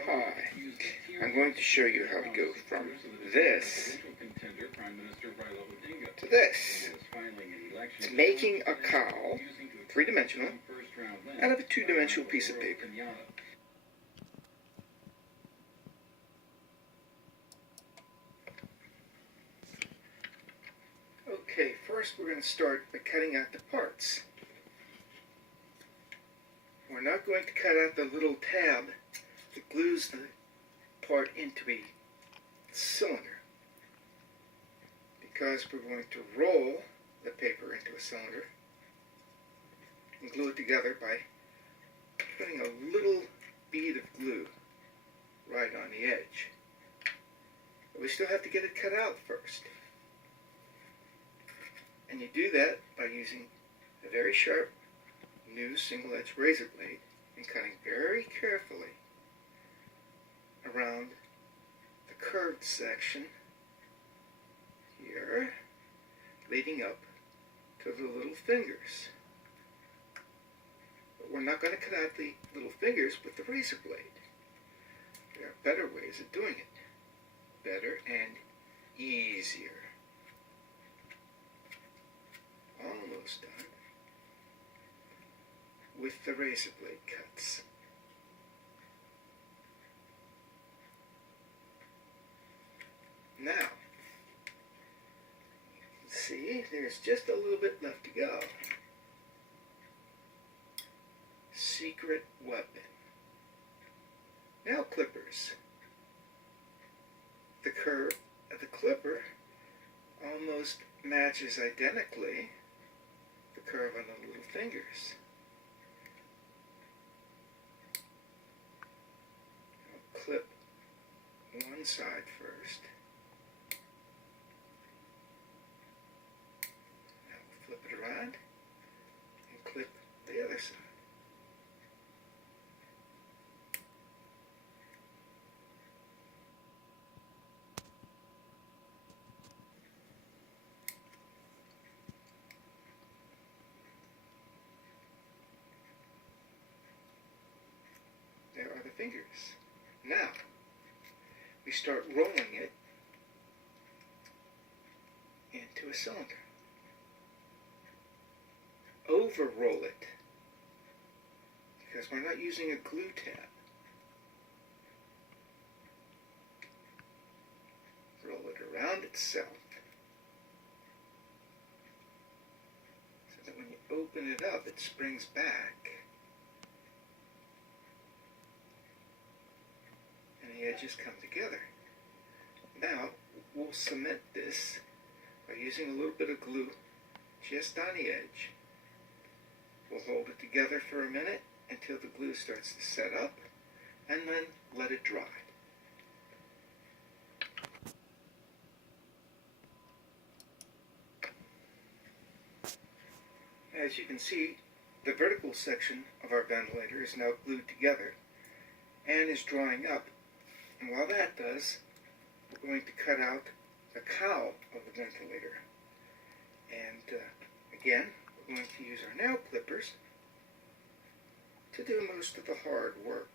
Hi, I'm going to show you how to go from this to this. It's making a cow, three-dimensional, out of a two-dimensional piece of paper. Okay, first we're going to start by cutting out the parts. We're not going to cut out the little tab that glues the part into a cylinder, because we're going to roll the paper into a cylinder and glue it together by putting a little bead of glue right on the edge. But we still have to get it cut out first. And you do that by using a very sharp new single-edged razor blade and cutting very carefully around the curved section here, leading up to the little fingers. But we're not going to cut out the little fingers with the razor blade. There are better ways of doing it. Better and easier. Almost done with the razor blade cuts. Now, see, there's just a little bit left to go. Secret weapon. Nail clippers. The curve of the clipper almost matches identically the curve on the little fingers. I'll clip one side first. Now we'll flip it around and clip the other side. There are the fingers. Now, we start rolling it into a cylinder. Over-roll it, because we're not using a glue tab. Roll it around itself, so that when you open it up, it springs back. The edges come together. Now we'll cement this by using a little bit of glue just on the edge. We'll hold it together for a minute until the glue starts to set up, and then let it dry. As you can see, the vertical section of our ventilator is now glued together and is drying up. And while that does, we're going to cut out the cowl of the ventilator. And again, we're going to use our nail clippers to do most of the hard work.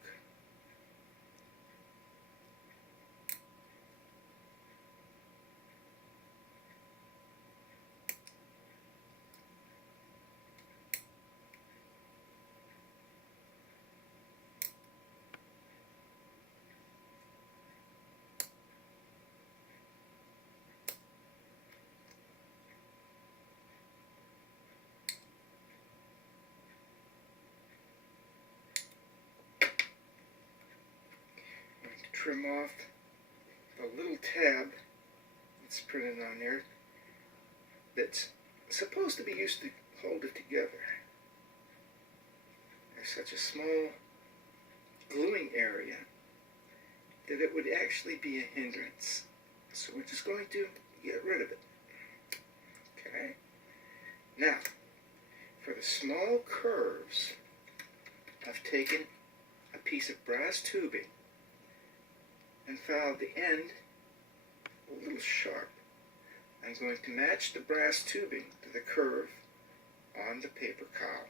Trim off the little tab that's printed on there that's supposed to be used to hold it together. There's such a small gluing area that it would actually be a hindrance. So we're just going to get rid of it. Okay? Now, for the small curves, I've taken a piece of brass tubing and filed the end a little sharp. I'm going to match the brass tubing to the curve on the paper cowl.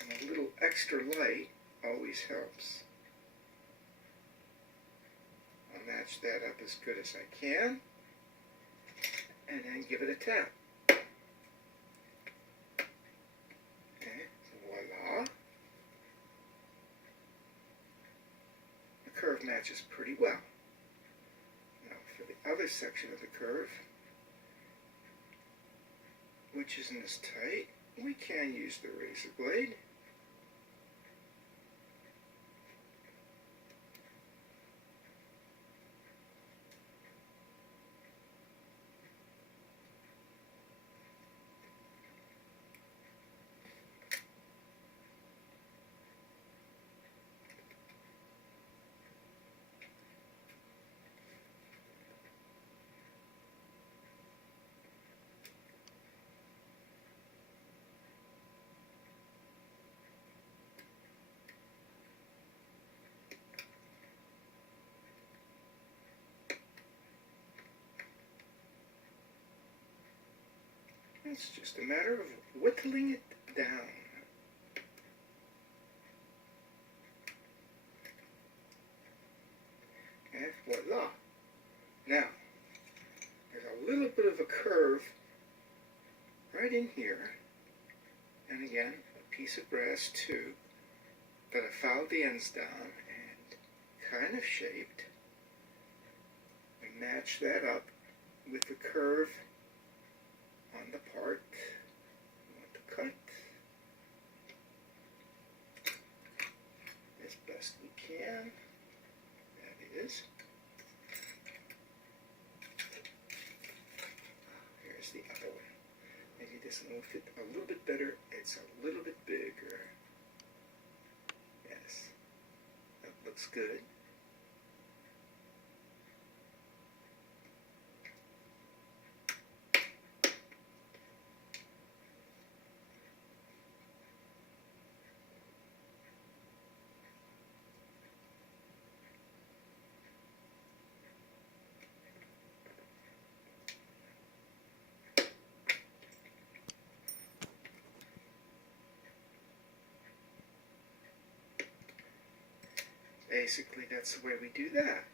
And a little extra light always helps. I'll match that up as good as I can, and then give it a tap. Okay, voila. The curve matches pretty well. Now for the other section of the curve, which isn't as tight, we can use the razor blade. It's just a matter of whittling it down. And voila. Now, there's a little bit of a curve right in here. And again, a piece of brass tube that I filed the ends down and kind of shaped. And match that up with the curve on the part we want to cut as best we can. That is. Here's the other one. Maybe this one will fit a little bit better. It's a little bit bigger. Yes, that looks good. Basically, that's the way we do that.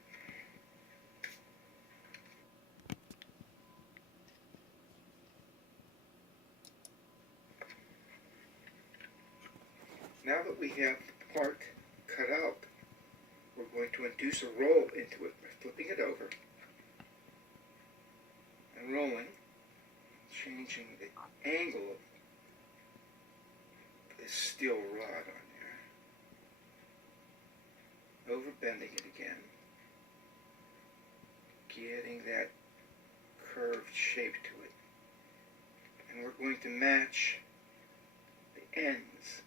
Now that we have the part cut out, we're going to induce a roll into it by flipping it over and rolling, changing the angle of this steel rod on there, overbending it again, getting that curved shape to it, and we're going to match the ends,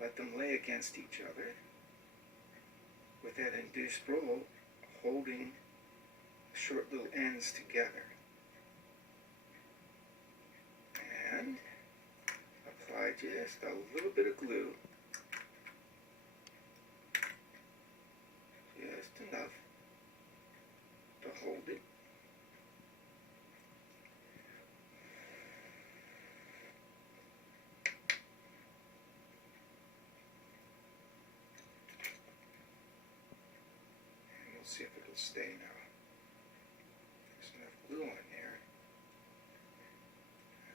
let them lay against each other with that induced roll holding the short little ends together, and apply just a little bit of glue, just enough to hold it. And we'll see if it'll stay now. There's enough glue on there.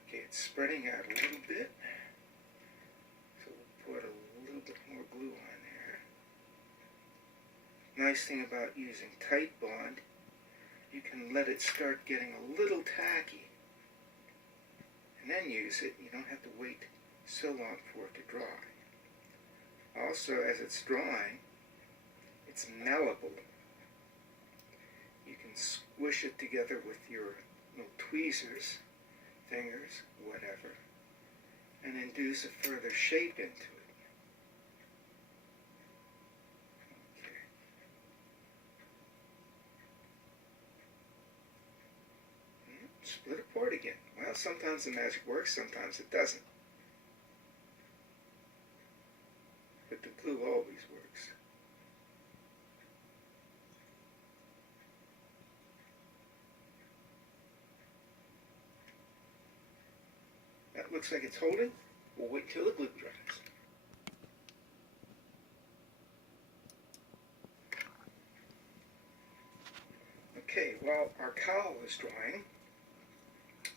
Okay, it's spreading out a little bit, so we'll put a little bit more glue on there. Nice thing about using tight bond, you can let it start getting a little tacky and then use it. You don't have to wait so long for it to dry. Also, as it's drying, it's malleable. You can squish it together with your little tweezers, fingers, whatever, and induce a further shape into it. Split apart again. Well, sometimes the magic works, sometimes it doesn't. But the glue always works. That looks like it's holding. We'll wait till the glue dries. Okay, while our cowl is drying,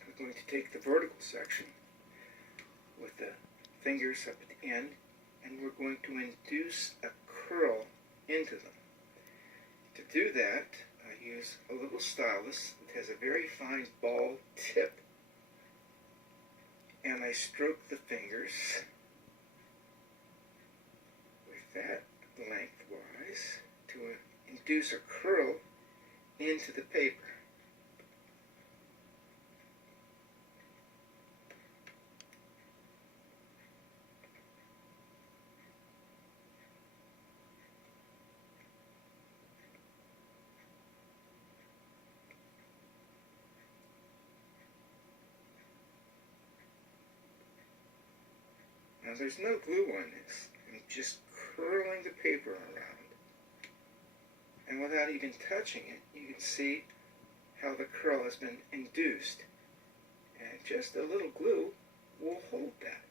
we're going to take the vertical section with the fingers up at the end, and we're going to induce a curl into them. To do that, I use a little stylus that has a very fine ball tip, and I stroke the fingers with that lengthwise to induce a curl into the paper. Now there's no glue on this. I'm just curling the paper around. And without even touching it, you can see how the curl has been induced. And just a little glue will hold that.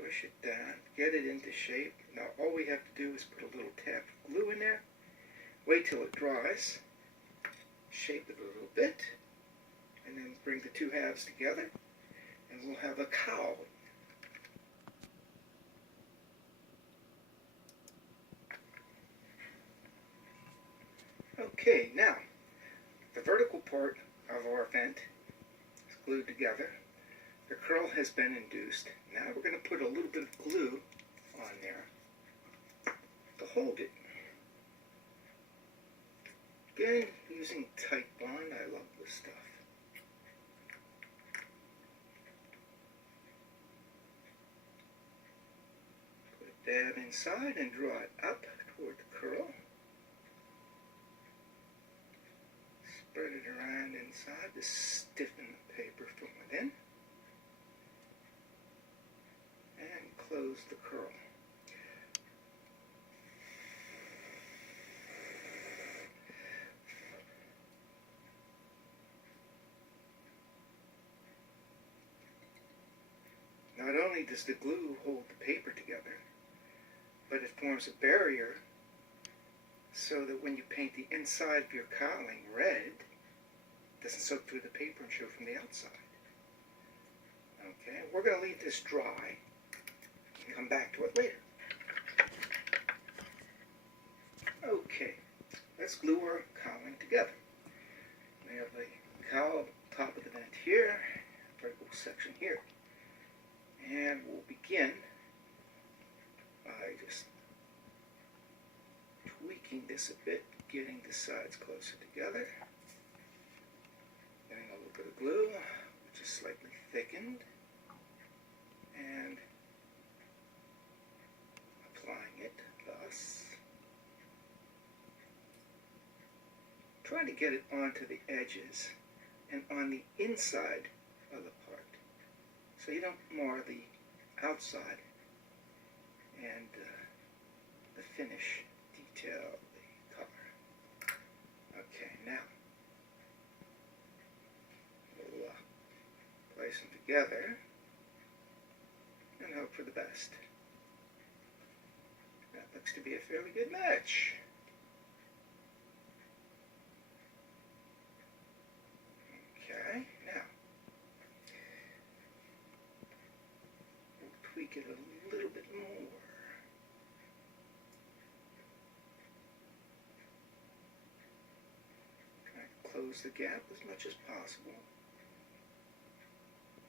Push it down, get it into shape. Now all we have to do is put a little tap of glue in there, wait till it dries, shape it a little bit, and then bring the two halves together, and we'll have a cowl. Okay, now, the vertical part of our vent is glued together. The curl has been induced. Now we're going to put a little bit of glue on there to hold it. Again, using tight bond. I love this stuff. Put a dab inside and draw it up toward the curl. Spread it around inside to stiffen the paper from within. And close the curl. Not only does the glue hold the paper together, but it forms a barrier so that when you paint the inside of your cowling red, it doesn't soak through the paper and show from the outside. Okay, we're going to leave this dry and come back to it later. Okay, let's glue our cowling together. We have the cowl top of the vent here, vertical section here. And we'll begin by just tweaking this a bit, getting the sides closer together, getting a little bit of glue, which is slightly thickened, and applying it thus. Try to get it onto the edges and on the inside of the part, so you don't mar the outside and the finish detail of the color. Okay, now we'll place them together and hope for the best. That looks to be a fairly good match. Okay, now we'll tweak it a little bit more. Close the gap as much as possible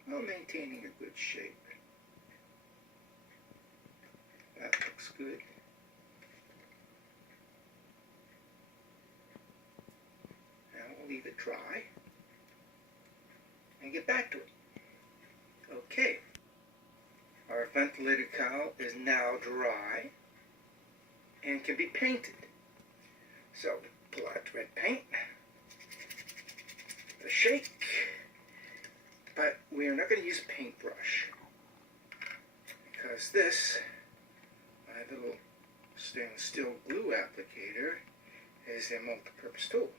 while maintaining a good shape. That looks good. Now we'll leave it dry and get back to it. Okay, our ventilator cowl is now dry and can be painted. So pull out red paint. Shake, but we are not going to use a paintbrush because this, my little stainless steel glue applicator, is a multi-purpose tool.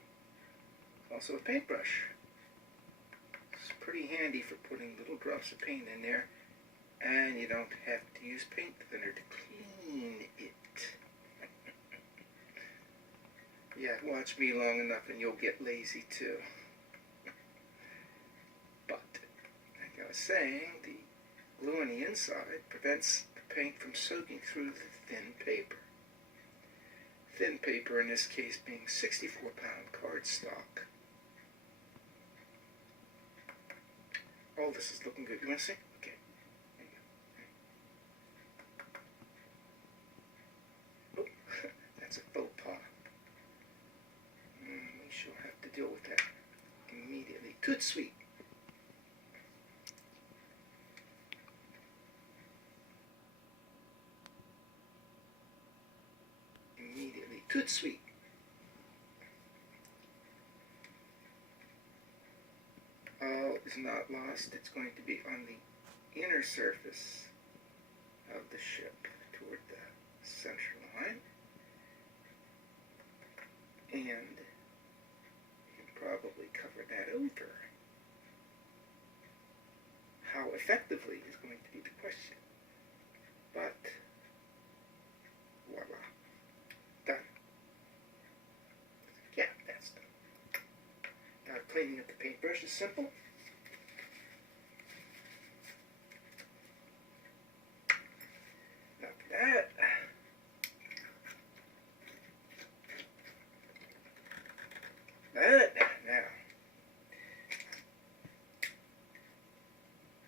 Also a paintbrush. It's pretty handy for putting little drops of paint in there, and you don't have to use paint thinner to clean it. Yeah, watch me long enough and you'll get lazy too. But, like I was saying, the glue on the inside prevents the paint from soaking through the thin paper. Thin paper in this case being 64-pound cardstock. Oh, this is looking good. You want to see? Okay. There you go. Oh, that's a faux pas. We shall have to deal with that immediately. Tout de suite. Immediately. Tout de suite. All is not lost. It's going to be on the inner surface of the ship toward the center line. And you can probably cover that over. How effectively is going to be the question. But, voila. Done. Yeah, that's done. Now cleaning up the paintbrush is simple. Now for that, now,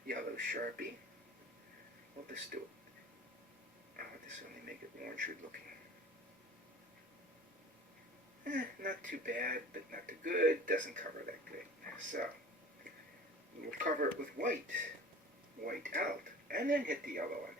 yellow Sharpie. We'll just do it. This only make it orange looking. Not too bad, but not too good. Doesn't cover that good. So, we will cover it with white. White out. And then hit the yellow one.